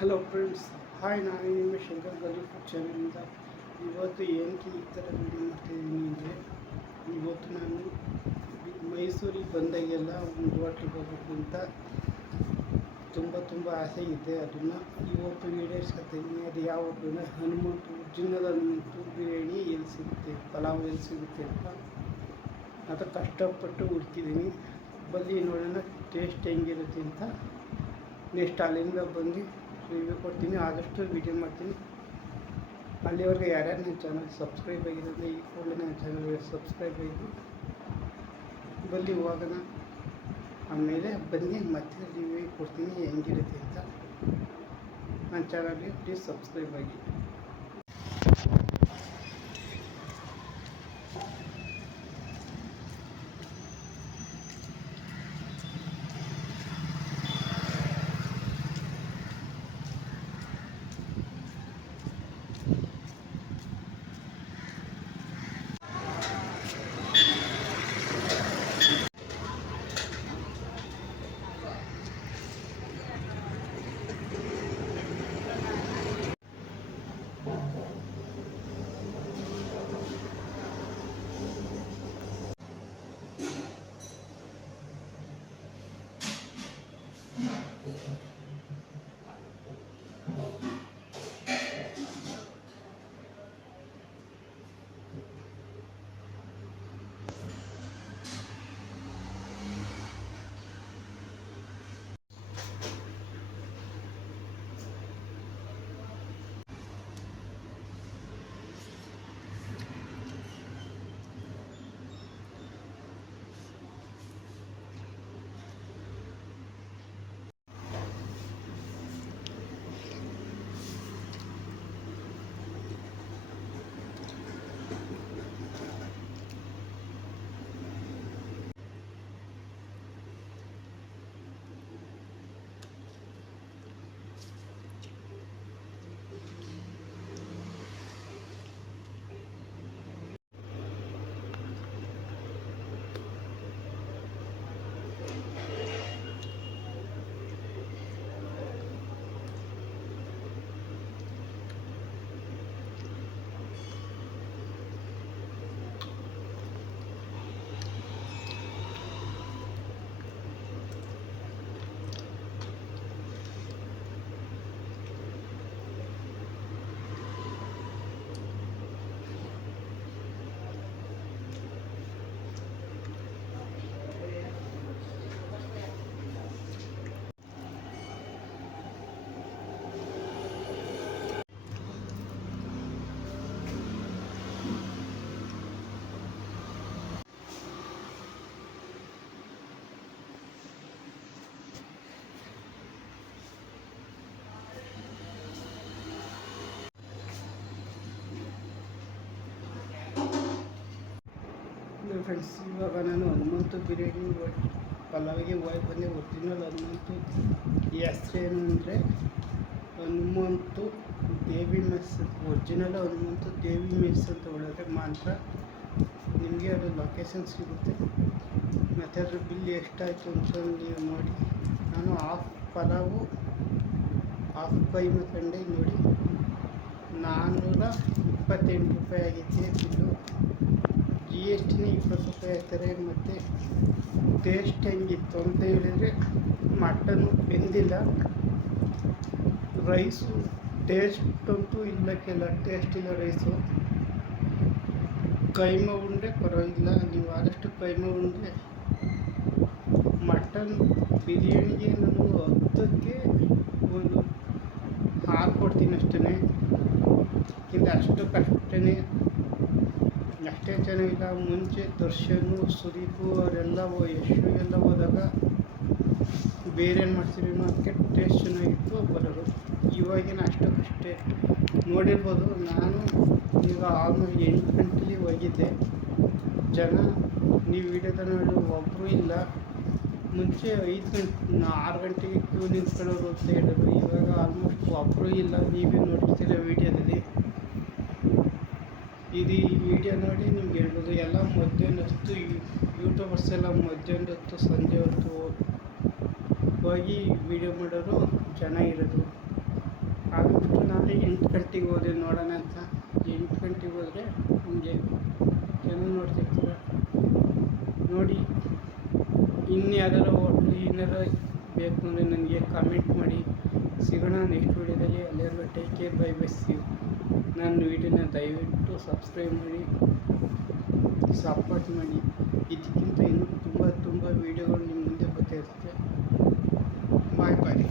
Hello friends, hi. ನಾನು ನಿಮ್ಮ ಶಂಕರ್ ಗಲಿ food ಚಾನಲಿಂದ ಇವತ್ತು ಏನಕ್ಕೆ ಈ ಥರ ವೀಡಿಯೋ ಮಾಡ್ತಾಯಿದ್ದೀನಿ ಅಂದರೆ, ಇವತ್ತು ನಾನು ಮೈಸೂರಿಗೆ ಬಂದಾಗೆಲ್ಲ ಒಂದು ಹೋಟ್ಲಿಗೆ ಹೋಗಬೇಕು ಅಂತ ತುಂಬ ಆಸೆ ಇದೆ. ಅದನ್ನು ಇವತ್ತು ಈಡೇರಿಸ್ಕೊತಾಯಿದ್ದೀನಿ. ಅದು ಯಾವ ಹೋಟ್ಲು ಹನುಮಂತು, ಒರಿಜಿನಲ್ ಹನುಮಂತು ಬಿರಿಯಾನಿ ಎಲ್ಲಿ ಸಿಗುತ್ತೆ, ಪಲಾವ್ ಎಲ್ಲಿ ಸಿಗುತ್ತೆ ಅಂತ ಅದು ಕಷ್ಟಪಟ್ಟು ಹುಡುಕಿದ್ದೀನಿ. ಬಲ್ಲಿ ನೋಡೋಣ ಟೇಸ್ಟ್ ಹೆಂಗಿರುತ್ತೆ ಅಂತ. ನೆಕ್ಸ್ಟ್ ಅಲ್ಲಿಂದ ಬಂದು ರಿವ್ಯೂ ಕೊಡ್ತೀನಿ. ಆದಷ್ಟು ವೀಡಿಯೋ ಮಾಡ್ತೀನಿ. ಅಲ್ಲಿವರೆಗೆ ಯಾರ್ಯಾರು ನನ್ನ ಚಾನಲ್ ಸಬ್ಸ್ಕ್ರೈಬ್ ಆಗಿರೋದ್ರೆ ಈ ಕೂಡಲೇ ನನ್ನ ಚಾನಲ್ಗೆ ಸಬ್ಸ್ಕ್ರೈಬ್ ಆಗಿ ಬಲ್ಲಿ ಹೋಗೋಣ. ಆಮೇಲೆ ಬನ್ನಿ ಮತ್ತೆ ರಿವ್ಯೂ ಕೊಡ್ತೀನಿ ಹೆಂಗಿರುತ್ತೆ ಅಂತ. ನನ್ನ ಚಾನಲ್ಗೆ ಪ್ಲೀಸ್ ಸಬ್ಸ್ಕ್ರೈಬ್ ಆಗಿ. ಫ್ರೆಂಡ್ಸ್, ಇವಾಗ ನಾನು ಹನುಮಂತು ಬಿರಿಯಾನಿ ಪಲಾವಿಗೆ ಹೋಗಿ ಬಂದೆ. ಒರಿಜಿನಲ್ ಹನುಮಂತು ಹೆಸ್ರೇನು ಅಂದರೆ ಹನುಮಂತು ದೇವಿ ಮೆಸ್. ಒರಿಜಿನಲ್ ಹನುಮಂತು ದೇವಿ ಮೆಸ್ ಅಂತ ಹೇಳಿದ್ರೆ ಮಾತ್ರ ನಿಮಗೆ ಅದು ಲೊಕೇಶನ್ ಸಿಗುತ್ತೆ. ಮತ್ತು ಅದ್ರ ಬಿಲ್ ಎಷ್ಟಾಯಿತು ಅಂತ ನೀವು ನೋಡಿ. ನಾನು ಹಾಫ್ ಪಲಾವು ಹಾಫ್ ಕೈಮಾ ಕಂಡೆ ನೋಡಿ, 428 ರೂಪಾಯಿ ಆಗಿತ್ತು ಬಿಲ್ಲು. GST 20 ರೂಪಾಯಿ ಆಗ್ತಾರೆ. ಮತ್ತು ಟೇಸ್ಟ್ ಹೆಂಗಿತ್ತು ಅಂತ ಹೇಳಿದರೆ, ಮಟನ್ನು ಬೆಂದಿಲ್ಲ, ರೈಸು ಟೇಸ್ಟ್ ಅಂತೂ ಇಲ್ಲಕ್ಕೆಲ್ಲ ಟೇಸ್ಟ್ ಇಲ್ಲ ರೈಸು. ಕೈಮಾ ಉಂಡೆ ಪರವಾಗಿಲ್ಲ, ನೀವು ಆದಷ್ಟು ಕೈಮಾ ಉಂಡೆ. ಮಟನ್ ಬಿರಿಯಾನಿಗೆ ನಾನು 10ಕ್ಕೆ ಒಂದು 6 ಕೊಡ್ತೀನಿ ಅಷ್ಟೇ. ಇಂದ ಅಷ್ಟಕ್ಕಷ್ಟೇ, ಅಷ್ಟೇ ಚೆನ್ನಾಗಿಲ್ಲ. ಮುಂಚೆ ದರ್ಶನು, ಸುದೀಪು ಅವರೆಲ್ಲ ಯಶು ಎಲ್ಲ ಹೋದಾಗ ಬೇರೆ ಏನು ಮಾಡ್ತೀವಿ ಅದಕ್ಕೆ ಟೇಸ್ಟ್ ಚೆನ್ನಾಗಿತ್ತು ಬರೋದು. ಇವಾಗಿನ ಅಷ್ಟಕ್ಕಷ್ಟೇ ನೋಡಿರ್ಬೋದು. ನಾನು ಈಗ ಆಲ್ಮೋಸ್ಟ್ 8 ಗಂಟೆಗೆ ಹೋಗಿದ್ದೆ. ಜನ ನೀವು ವಿಡಿಯೋದಲ್ಲಿ ನೋಡಿ ಒಬ್ಬರು ಇಲ್ಲ. ಮುಂಚೆ 6 ಗಂಟೆಗೆ ಕ್ಯೂ ನಿಂತ್ಕೊಳ್ಳೋರು ಅಂತ ಹೇಳಿದ್ರು. ಇವಾಗ ಆಲ್ಮೋಸ್ಟ್ ಒಬ್ಬರು ಇಲ್ಲ. ನೀವೇ ನೋಡ್ತೀರ ವೀಡಿಯೋದಲ್ಲಿ. ಇದು ಈ ವಿಡಿಯೋ ನೋಡಿ ನಿಮ್ಗೆ ಹೇಳ್ಬೋದು. ಎಲ್ಲ ಮಧ್ಯಾಹ್ನ ಹೊತ್ತು ಯೂಟ್ಯೂಬರ್ಸ್ ಎಲ್ಲ ಮಧ್ಯಾಹ್ನ ಹೊತ್ತು ಸಂಜೆ ಹೊತ್ತು ಹೋಗಿ ವಿಡಿಯೋ ಮಾಡೋರು ಚೆನ್ನಾಗಿರೋದು. ಆದಷ್ಟು ನಾಳೆ 8 ಗಂಟೆಗೆ ಹೋದೆ ನೋಡೋಣ ಅಂತ. 8 ಗಂಟೆಗೆ ಹೋದರೆ ನಿಮಗೆ ಜನ ನೋಡ್ತಿರ್ತೀರ. ನೋಡಿ, ಇನ್ಯಾವ್ದಾರು ಹೋಟ್ಲು ಏನಾರು ಬೇಕು ಅಂದರೆ ನನಗೆ ಕಾಮೆಂಟ್ ಮಾಡಿ. ಸಿಗೋಣ ನೆಕ್ಸ್ಟ್ ವೀಡಿಯೋದಲ್ಲಿ. ಅಲ್ಲಿವರೆಗೂ take care, bye bye, see you. ನನ್ನ ವೀಡಿಯೋನ ದಯವಿಟ್ಟು ಸಬ್ಸ್ಕ್ರೈಬ್ ಮಾಡಿ, ಸಪೋರ್ಟ್ ಮಾಡಿ. ಇದಕ್ಕಿಂತ ಇನ್ನೂ ತುಂಬ ವೀಡಿಯೋಗಳು ನಿಮ್ಮ ಮುಂದೆ ಬರ್ತಾ ಇರುತ್ತೆ. ಬಾಯ್ ಬಾಯ್.